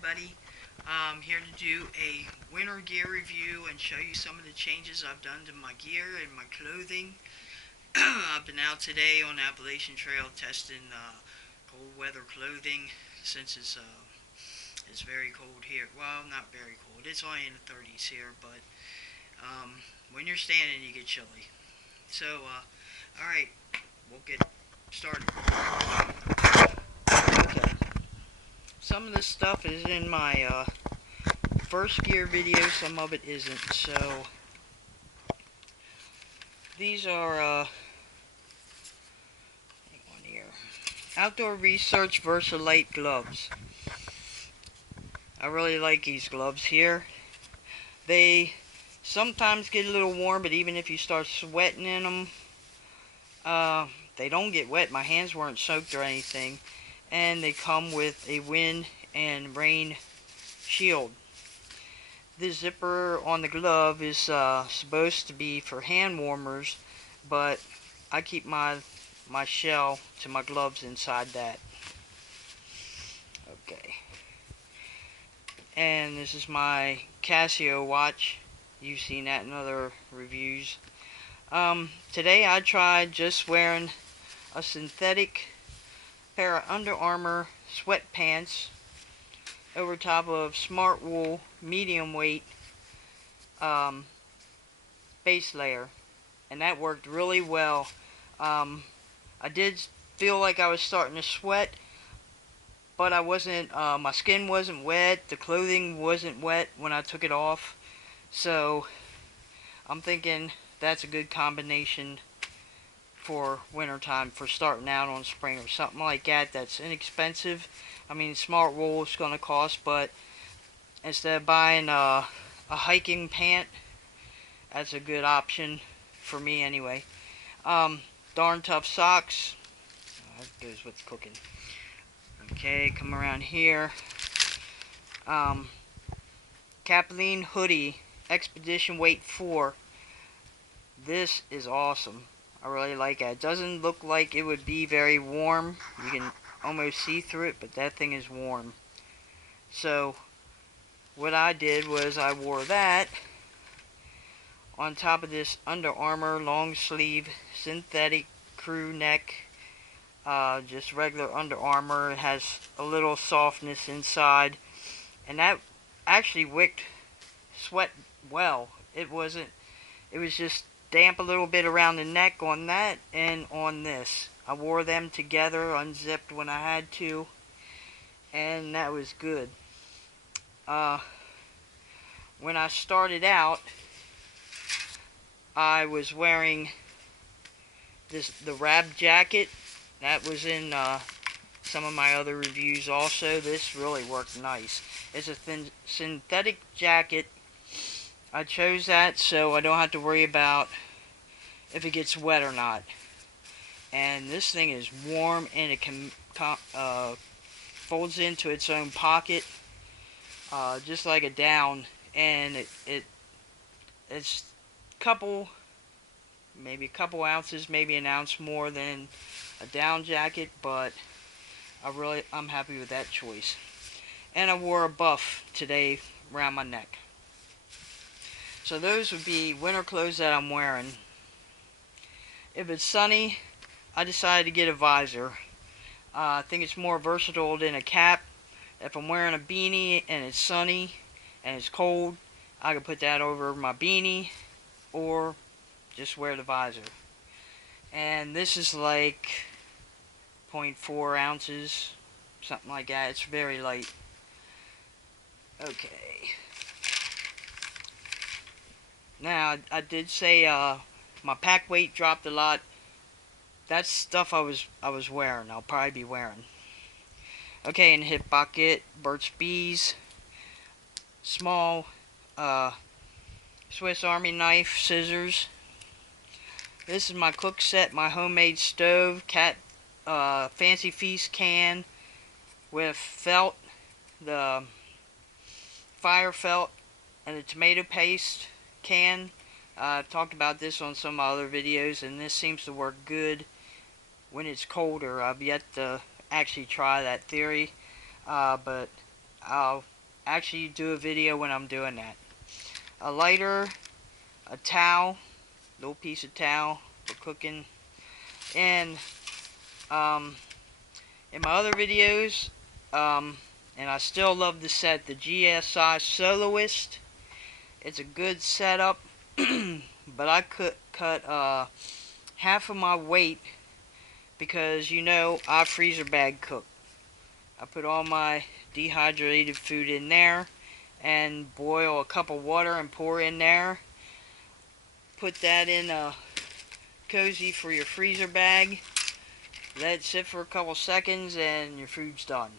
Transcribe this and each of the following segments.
everybody. I'm here to do a winter gear review and show you some of the changes I've done to my gear and my clothing. I've been out today on the Appalachian Trail testing cold weather clothing since it's very cold here. Well, not very cold. It's only in the 30s here, but when you're standing, you get chilly. So, alright, we'll get started. Okay. Some of this stuff is in my first gear video, some of it isn't. So these are hang on here. Outdoor Research Versalite gloves. I really like these gloves here. They sometimes get a little warm, but even if you start sweating in them, they don't get wet. My hands weren't soaked or anything. And they come with a wind and rain shield. The zipper on the glove is supposed to be for hand warmers, but I keep my shell to my gloves inside that. Okay. And this is my Casio watch. You've seen that in other reviews. Today I tried just wearing a synthetic pair of Under Armour sweatpants over top of smart wool medium weight base layer, and that worked really well. I did feel like I was starting to sweat, but I wasn't. My skin wasn't wet, the clothing wasn't wet when I took it off, so I'm thinking that's a good combination for wintertime, for starting out on spring or something like that. That's inexpensive. I mean, smart wool is going to cost, but instead of buying a hiking pant, that's a good option for me anyway. Darn tough socks. Oh, that goes with cooking. Okay, come around here. Capleen hoodie, Expedition Weight 4. This is awesome. I really like it. It doesn't look like it would be very warm. You can almost see through it, but that thing is warm. So what I did was I wore that on top of this Under Armour long sleeve synthetic crew neck, just regular Under Armour. It has a little softness inside, and that actually wicked sweat well. It was just damp a little bit around the neck on that and on this. I wore them together, unzipped when I had to, and that was good. When I started out, I was wearing the Rab jacket. That was in some of my other reviews also. This really worked nice. It's a thin synthetic jacket. I chose that so I don't have to worry about if it gets wet or not. And this thing is warm, and it can folds into its own pocket, just like a down. And it's maybe a couple ounces, maybe an ounce more than a down jacket, but I'm happy with that choice. And I wore a buff today around my neck. So those would be winter clothes that I'm wearing. If it's sunny, I decided to get a visor. I think it's more versatile than a cap. If I'm wearing a beanie and it's sunny and it's cold, I can put that over my beanie or just wear the visor. And this is like 0.4 ounces, something like that. It's very light. Okay. Now, I did say my pack weight dropped a lot. That's stuff I was wearing. I'll probably be wearing. Okay, in hip pocket, Burt's Bees, small Swiss Army knife, scissors. This is my cook set, my homemade stove, Fancy Feast can with felt, the fire felt, and the tomato paste can. I've talked about this on some other videos, and this seems to work good when it's colder. I've yet to actually try that theory, but I'll actually do a video when I'm doing that. A lighter, a towel, little piece of towel for cooking, and in my other videos, and I still love the set, the GSI Soloist. It's a good setup, but I could cut half of my weight because I freezer bag cook. I put all my dehydrated food in there and boil a cup of water and pour in there. Put that in a cozy for your freezer bag. Let it sit for a couple seconds and your food's done.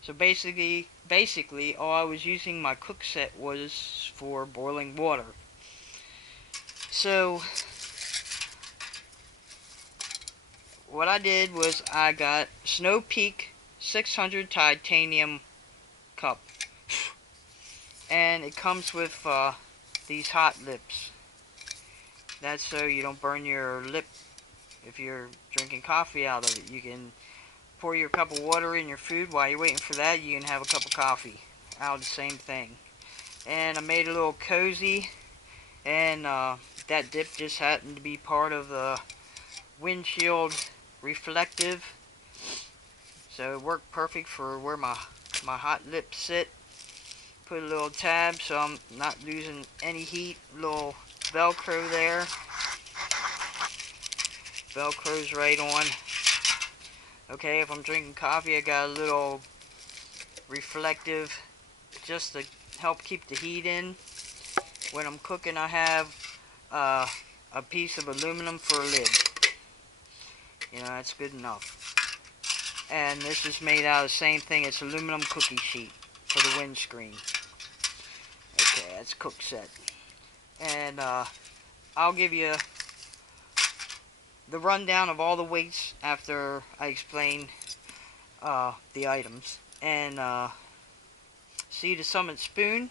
So basically all I was using my cook set was for boiling water. So what I did was I got Snow Peak 600 titanium cup, and it comes with these hot lips. That's so you don't burn your lip if you're drinking coffee out of it. You can pour your cup of water in your food. While you're waiting for that, you can have a cup of coffee out of the same thing. And I made a little cozy, and that dip just happened to be part of the windshield reflective, so it worked perfect for where my hot lips sit. Put a little tab so I'm not losing any heat. Little velcro there, velcro's right on. Okay, if I'm drinking coffee, I got a little reflective just to help keep the heat in. When I'm cooking, I have a piece of aluminum for a lid. That's good enough. And this is made out of the same thing. It's aluminum cookie sheet for the windscreen. Okay, that's cook set. And I'll give you the rundown of all the weights after I explain the items. And see the Summit spoon.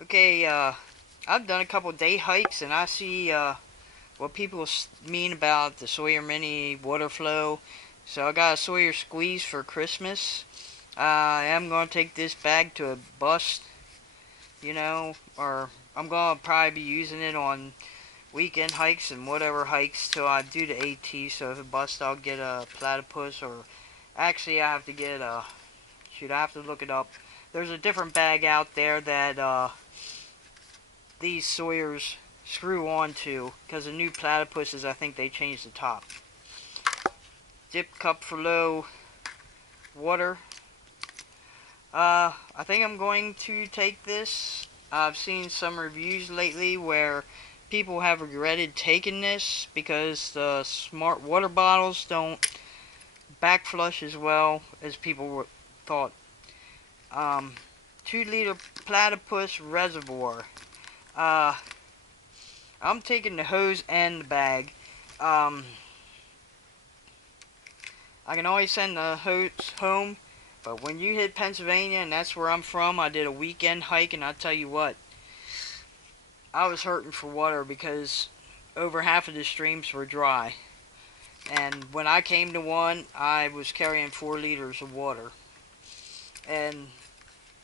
Okay, I've done a couple day hikes, and I see what people mean about the Sawyer Mini water flow. So I got a Sawyer Squeeze for Christmas. I am going to take this bag to a bust, or I'm going to probably be using it on weekend hikes and whatever hikes till I do the AT. So if it busts, I'll get a platypus, or actually I have to get I have to look it up. There's a different bag out there that these Sawyers screw onto, because the new platypuses, I think they changed the top. Dip cup for low water. I think I'm going to take this. I've seen some reviews lately where people have regretted taking this because the smart water bottles don't back flush as well as people thought. 2-liter platypus reservoir. I'm taking the hose and the bag. I can always send the hose home, but when you hit Pennsylvania, and that's where I'm from, I did a weekend hike, and I'll tell you what, I was hurting for water because over half of the streams were dry. And when I came to one, I was carrying 4 liters of water, and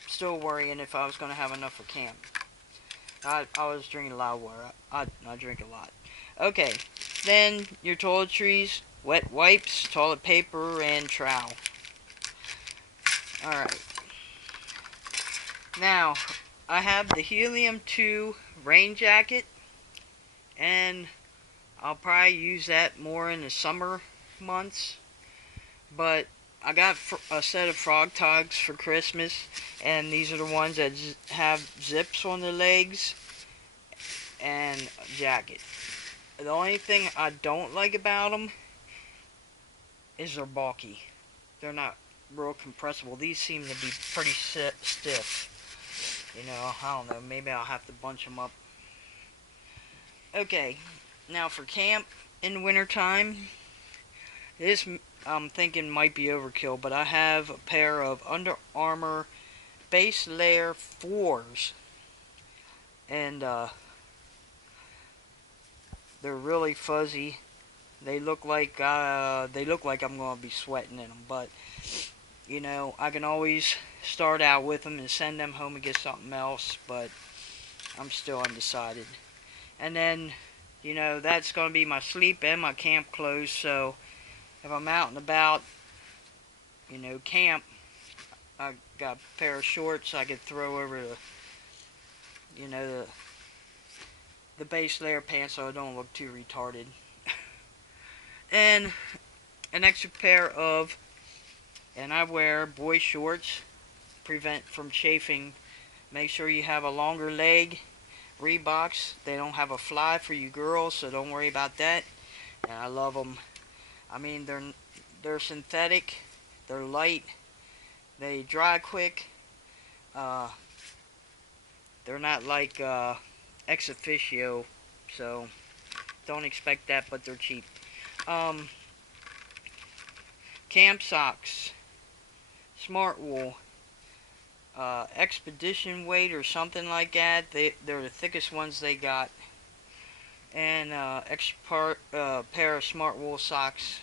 still worrying if I was going to have enough for camp. I was drinking a lot of water. I drink a lot. Okay, then your toiletries, wet wipes, toilet paper, and trowel. Alright. Now, I have the Helium 2 rain jacket, and I'll probably use that more in the summer months. But I got a set of frog togs for Christmas, and these are the ones that have zips on the legs and a jacket. The only thing I don't like about them is they're bulky. They're not real compressible. These seem to be pretty stiff. I don't know. Maybe I'll have to bunch them up. Okay, now for camp in the wintertime, this I'm thinking might be overkill, but I have a pair of Under Armour base layer 4s, and they're really fuzzy. They look like I'm going to be sweating in them, but You know, I can always start out with them and send them home and get something else, but I'm still undecided. And then, you know, that's going to be my sleep and my camp clothes, so if I'm out and about, you know, camp, I got a pair of shorts I could throw over you know, the base layer pants so I don't look too retarded. And an extra pair of, and I wear boy shorts, prevent from chafing. Make sure you have a longer leg. Reeboks, they don't have a fly for you girls, so don't worry about that. And I love them. I mean, they're synthetic, they're light, they dry quick. Uh, they're not like ex officio, so don't expect that, but they're cheap. Um, Camp socks, smart wool, expedition weight or something like that. They're the thickest ones they got. And extra pair of smart wool socks.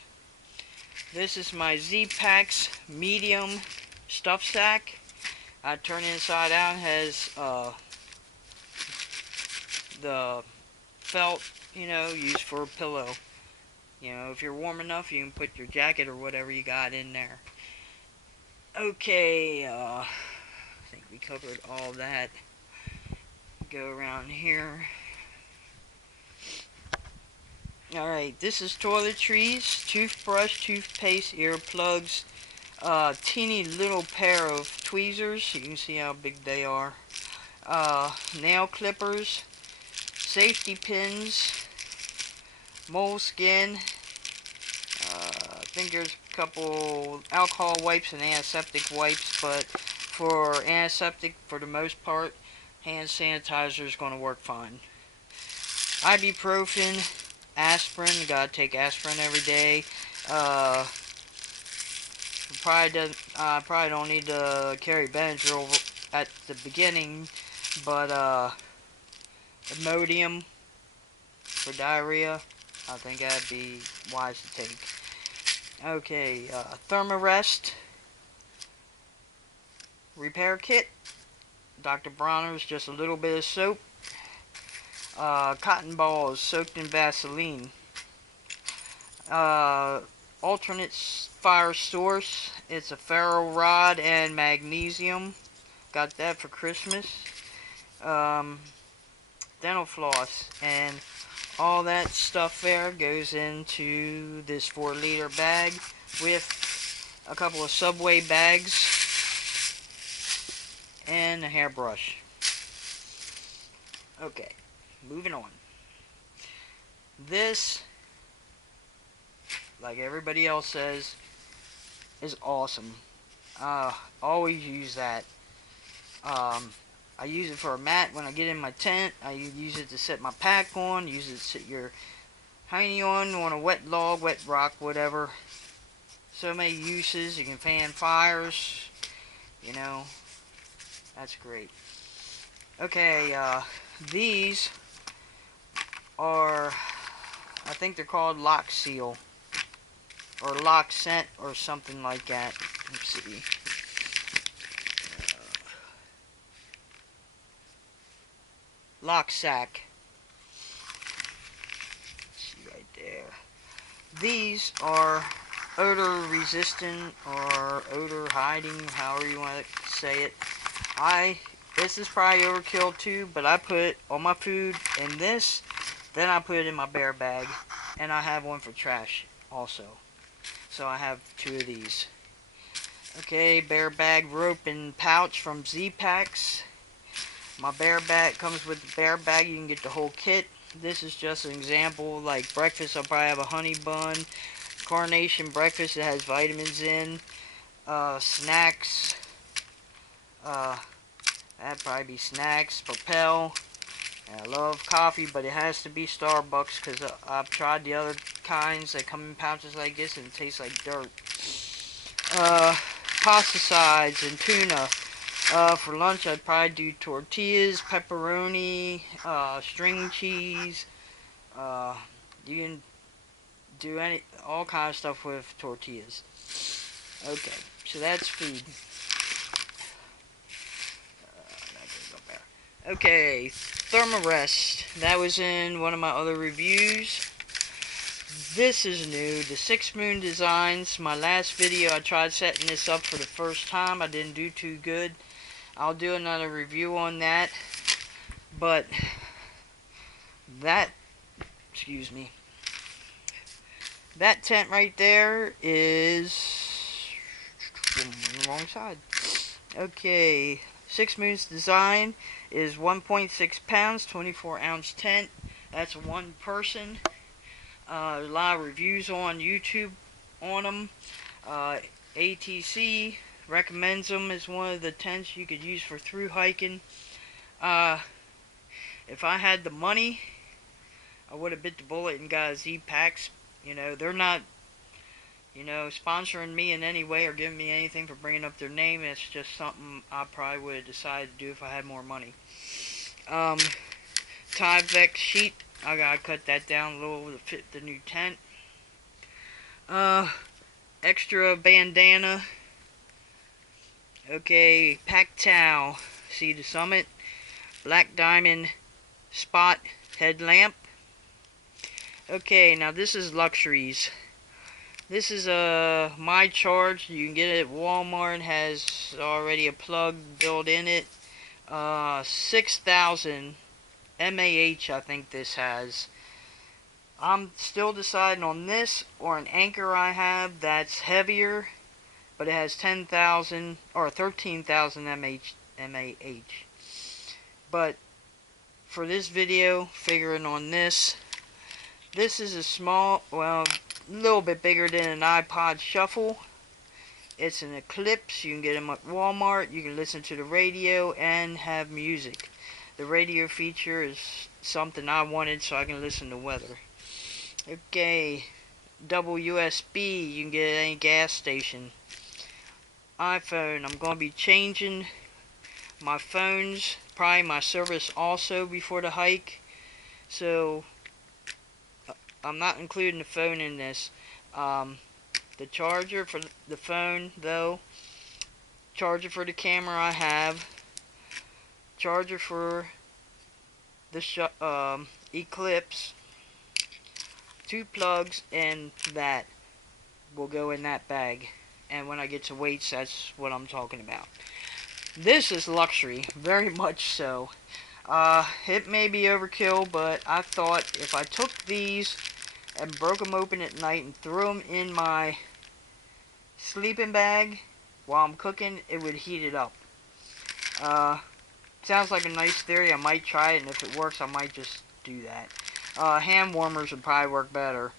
This is my Z-Packs medium stuff sack. I turn it inside out. It has the felt, you know, used for a pillow. You know, if you're warm enough, you can put your jacket or whatever you got in there. Okay, I think we covered all that. Go around here. Alright, this is toiletries, toothbrush, toothpaste, earplugs, teeny little pair of tweezers. You can see how big they are. Nail clippers, safety pins, moleskin. I think there's a couple alcohol wipes and antiseptic wipes, but for antiseptic, for the most part, hand sanitizer is going to work fine. Ibuprofen, aspirin. You gotta take aspirin every day. Probably don't need to carry Benadryl at the beginning, but Imodium for diarrhea, I think that'd be wise to take. Okay, Thermarest repair kit. Dr. Bronner's, just a little bit of soap. Cotton balls soaked in Vaseline. Alternate fire source. It's a ferro rod and magnesium. Got that for Christmas. Dental floss, and all that stuff there goes into this 4-liter bag with a couple of Subway bags and a hairbrush. Okay, moving on. This, like everybody else says, is awesome. Always use that. I use it for a mat when I get in my tent. I use it to set my pack on. Use it to sit your hiney on a wet log, wet rock, whatever. So many uses. You can fan fires. You know, that's great. Okay, these are, I think they're called Lock Seal or Lock Scent or something like that. Let's see. Lock Sack. See right there. These are odor resistant or odor hiding, however you want to say it. This is probably overkill too, but I put all my food in this, then I put it in my bear bag, and I have one for trash also. So I have 2 of these. Okay, bear bag rope and pouch from Z-Packs. My bear bag comes with the bear bag. You can get the whole kit. This is just an example. Like breakfast, I'll probably have a honey bun. Carnation breakfast that has vitamins in. Snacks. That'd probably be snacks. Propel. And I love coffee, but it has to be Starbucks because I've tried the other kinds that come in pouches like this and it tastes like dirt. Pasta sides and tuna. For lunch, I'd probably do tortillas, pepperoni, string cheese. You can do all kinds of stuff with tortillas. Okay, So that's food. Okay, Thermarest. That was in one of my other reviews. This is new, the 6 Moon Designs. My last video I tried setting this up for the first time. I didn't do too good. I'll do another review on that. But that, excuse me, that tent right there is wrong side. Okay, 6 Moon's design is 1.6 pounds, 24 ounce tent. That's one person. A lot of reviews on YouTube on them. ATC recommends them as one of the tents you could use for through hiking. If I had the money, I would have bit the bullet and got a Z-Packs. You know, they're not, sponsoring me in any way or giving me anything for bringing up their name. It's just something I probably would have decided to do if I had more money. Tyvek sheet. I gotta cut that down a little to fit the new tent. Extra bandana. Okay, pack towel. See the summit. Black diamond spot headlamp. Okay, now this is luxuries. This is my charge. You can get it at Walmart. It has already a plug built in it. 6,000 mAh I think this has. I'm still deciding on this or an Anchor I have that's heavier, but it has 10,000 or 13,000 mAh. But for this video, figuring on this is a small, well, a little bit bigger than an iPod Shuffle. It's an Eclipse. You can get them at Walmart. You can listen to the radio and have music. The radio feature is something I wanted so I can listen to weather. Okay, double USB. You can get it at any gas station. iPhone. I'm going to be changing my phones, probably my service also before the hike. So I'm not including the phone in this. The charger for the phone, though. Charger for the camera I have. Charger for the Eclipse. 2 plugs, and that will go in that bag. And when I get to weights, that's what I'm talking about. This is luxury, very much so. It may be overkill, but I thought if I took these and broke them open at night and threw them in my sleeping bag while I'm cooking, it would heat it up. Sounds like a nice theory. I might try it, and if it works, I might just do that. Hand warmers would probably work better,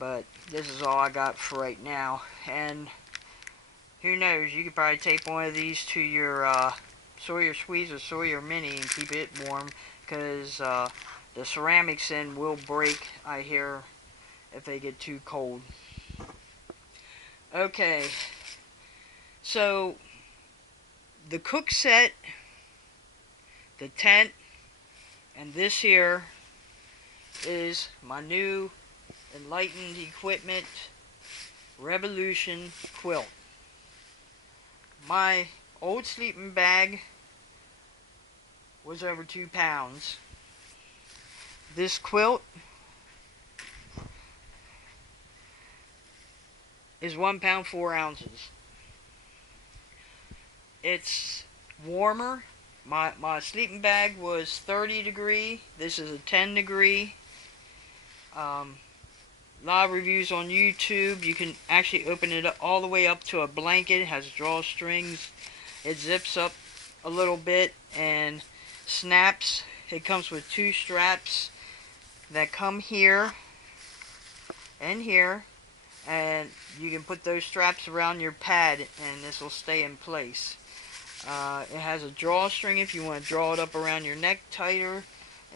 but this is all I got for right now. And who knows, you could probably tape one of these to your Sawyer Squeeze or Sawyer Mini and keep it warm, because the ceramics in will break, I hear, if they get too cold. Okay, so the cook set, the tent, and this here is my new Enlightened Equipment Revolution quilt. My old sleeping bag was over 2 pounds. This quilt is 1 pound 4 ounces. It's warmer. My sleeping bag was 30 degree. This is a 10 degree. A lot of reviews on YouTube. You can actually open it up all the way up to a blanket. It has drawstrings. It zips up a little bit and snaps. It comes with 2 straps that come here and here, and you can put those straps around your pad and this will stay in place. It has a drawstring if you want to draw it up around your neck tighter,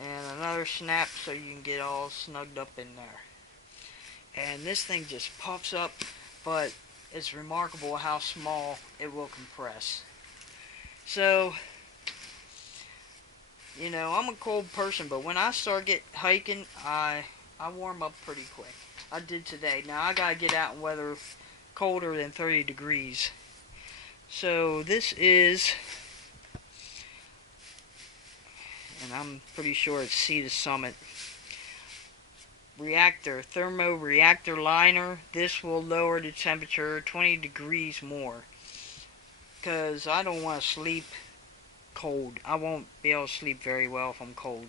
and another snap so you can get all snugged up in there. And this thing just puffs up, but it's remarkable how small it will compress. So, you know, I'm a cold person, but when I start hiking, I warm up pretty quick. I did today. Now I gotta get out in weather colder than 30 degrees. So this is, and I'm pretty sure it's Sea to Summit, thermo reactor liner. This will lower the temperature 20 degrees more, because I don't want to sleep cold. I won't be able to sleep very well if I'm cold.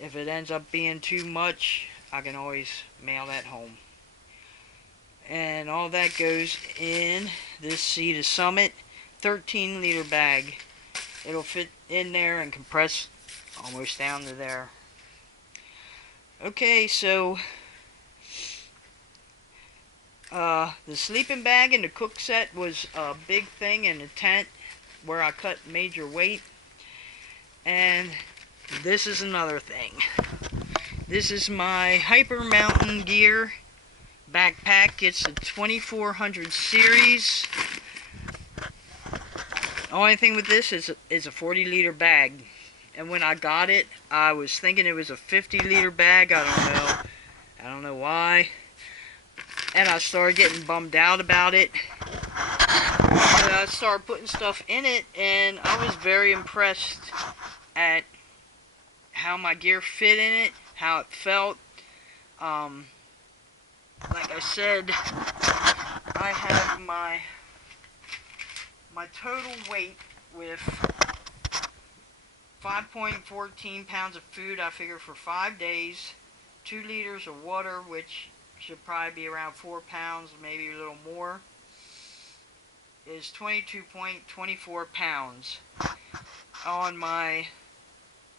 If it ends up being too much, I can always mail that home. And all that goes in this Sea to Summit 13-liter bag. It'll fit in there and compress almost down to there. Okay, so the sleeping bag and the cook set was a big thing in the tent where I cut major weight. And this is another thing. This is my Hyper Mountain Gear backpack. It's a 2400 series. Only thing with this is a 40-liter bag. And when I got it, I was thinking it was a 50-liter bag. I don't know why. And I started getting bummed out about it. And I started putting stuff in it, and I was very impressed at how my gear fit in it, how it felt. Like I said, I have my total weight with 5.14 pounds of food, I figure, for 5 days, 2 liters of water, which should probably be around 4 pounds, maybe a little more, is 22.24 pounds. On my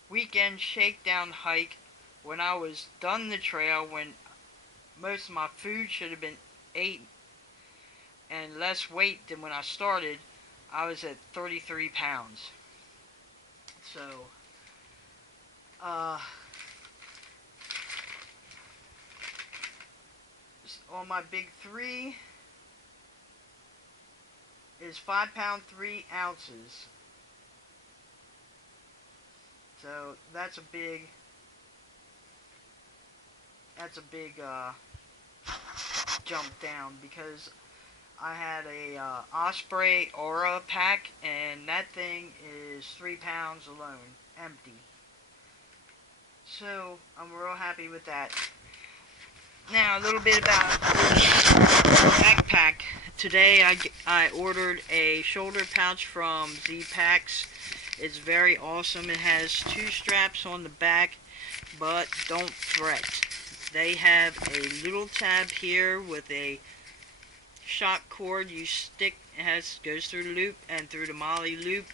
weekend shakedown hike, when I was done the trail, when most of my food should have been ate and less weight than when I started, I was at 33 pounds. So, on my big 3 is 5 pound 3 ounces. So that's a big jump down, because I had a Osprey Aura pack, and that thing is 3 pounds alone, empty. So I'm real happy with that. Now a little bit about backpack. Today I ordered a shoulder pouch from Z-Packs. It's very awesome. It has 2 straps on the back, but don't fret. They have a little tab here with a shock cord you stick. It goes through the loop and through the molly loop,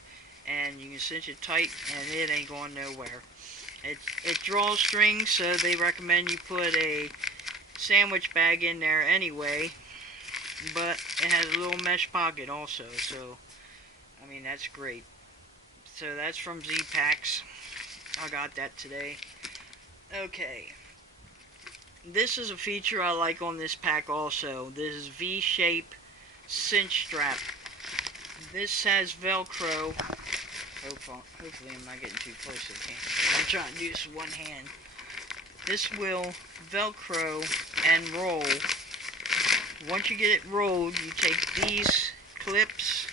and you can cinch it tight, and it ain't going nowhere. It draws strings, so they recommend you put a sandwich bag in there anyway, but it has a little mesh pocket also, so I mean, that's great. So that's from Z-Packs. I got that today. Okay, this is a feature I like on this pack also. This is V-shape cinch strap. This has Velcro. Hopefully I'm not getting too close to the camera. I'm trying to do this with one hand. This will Velcro and roll. Once you get it rolled, you take these clips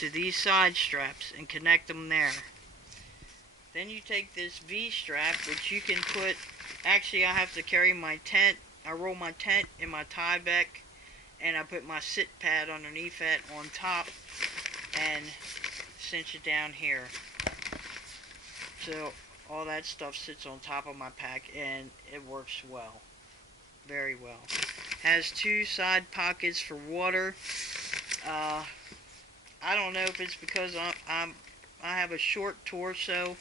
to these side straps and connect them there. Then you take this V-strap, which you can put, actually I have to carry my tent. I roll my tent in my Tyvek, and I put my sit pad underneath it on top and cinch it down here. So all that stuff sits on top of my pack, and it works well, very well. Has 2 side pockets for water. I don't know if it's because I have a short torso.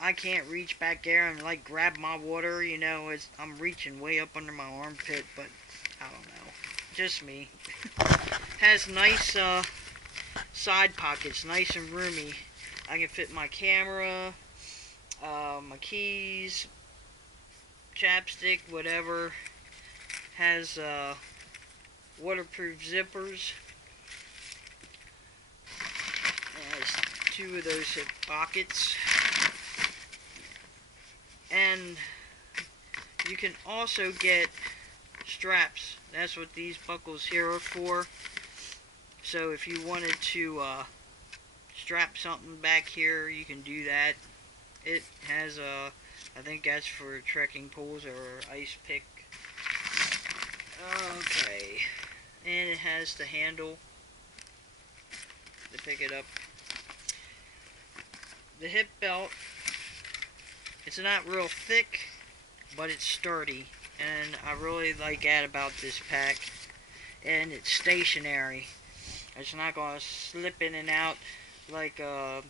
I can't reach back there and like grab my water, you know. I'm reaching way up under my armpit, but I don't know. Just me. Has nice side pockets, nice and roomy. I can fit my camera, my keys, chapstick, whatever. Has waterproof zippers. It has 2 of those hip pockets. And you can also get straps. That's what these buckles here are for. So if you wanted to strap something back here, you can do that. It has a, I think that's for trekking poles or ice pick. Okay, and it has the handle to pick it up. The hip belt, it's not real thick, but it's sturdy, and I really like that about this pack. And it's stationary. It's not going to slip in and out like the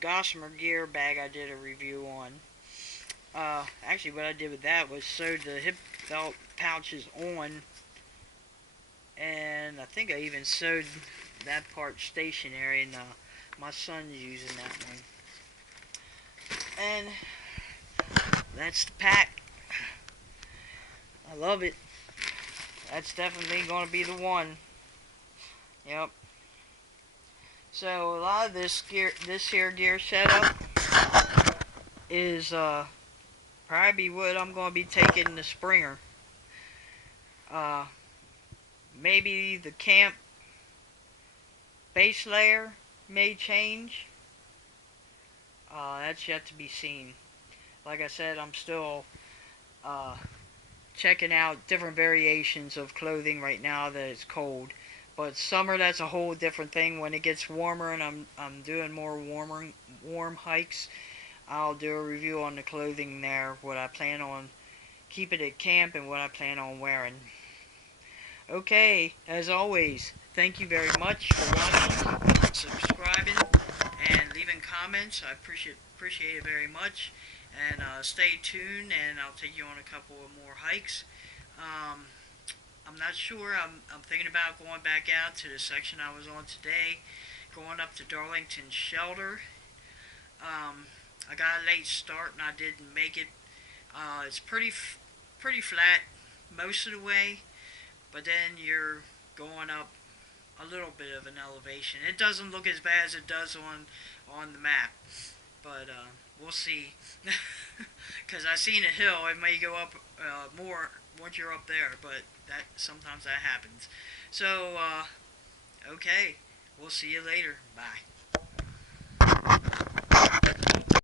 Gossamer gear bag I did a review on. Actually, what I did with that was sewed the hip belt pouches on, and I think I even sewed that part stationary, and my son's using that one. And that's the pack. I love it. That's definitely going to be the one. Yep. So a lot of this here gear setup is probably what I'm going to be taking the Springer. Maybe the camp base layer may change. That's yet to be seen. Like I said, I'm still checking out different variations of clothing right now that it's cold. But summer, that's a whole different thing. When it gets warmer and I'm doing more warm hikes, I'll do a review on the clothing there, what I plan on keeping at camp and what I plan on wearing. Okay, as always, thank you very much for watching, subscribing, and leaving comments. I appreciate it very much. And stay tuned, and I'll take you on a couple of more hikes. I'm not sure. I'm thinking about going back out to the section I was on today, going up to Darlington Shelter. I got a late start and I didn't make it. It's pretty flat most of the way, but then you're going up a little bit of an elevation. It doesn't look as bad as it does on the map, but we'll see. Because I seen a hill, it may go up more once you're up there, but sometimes that happens. So okay, we'll see you later. Bye.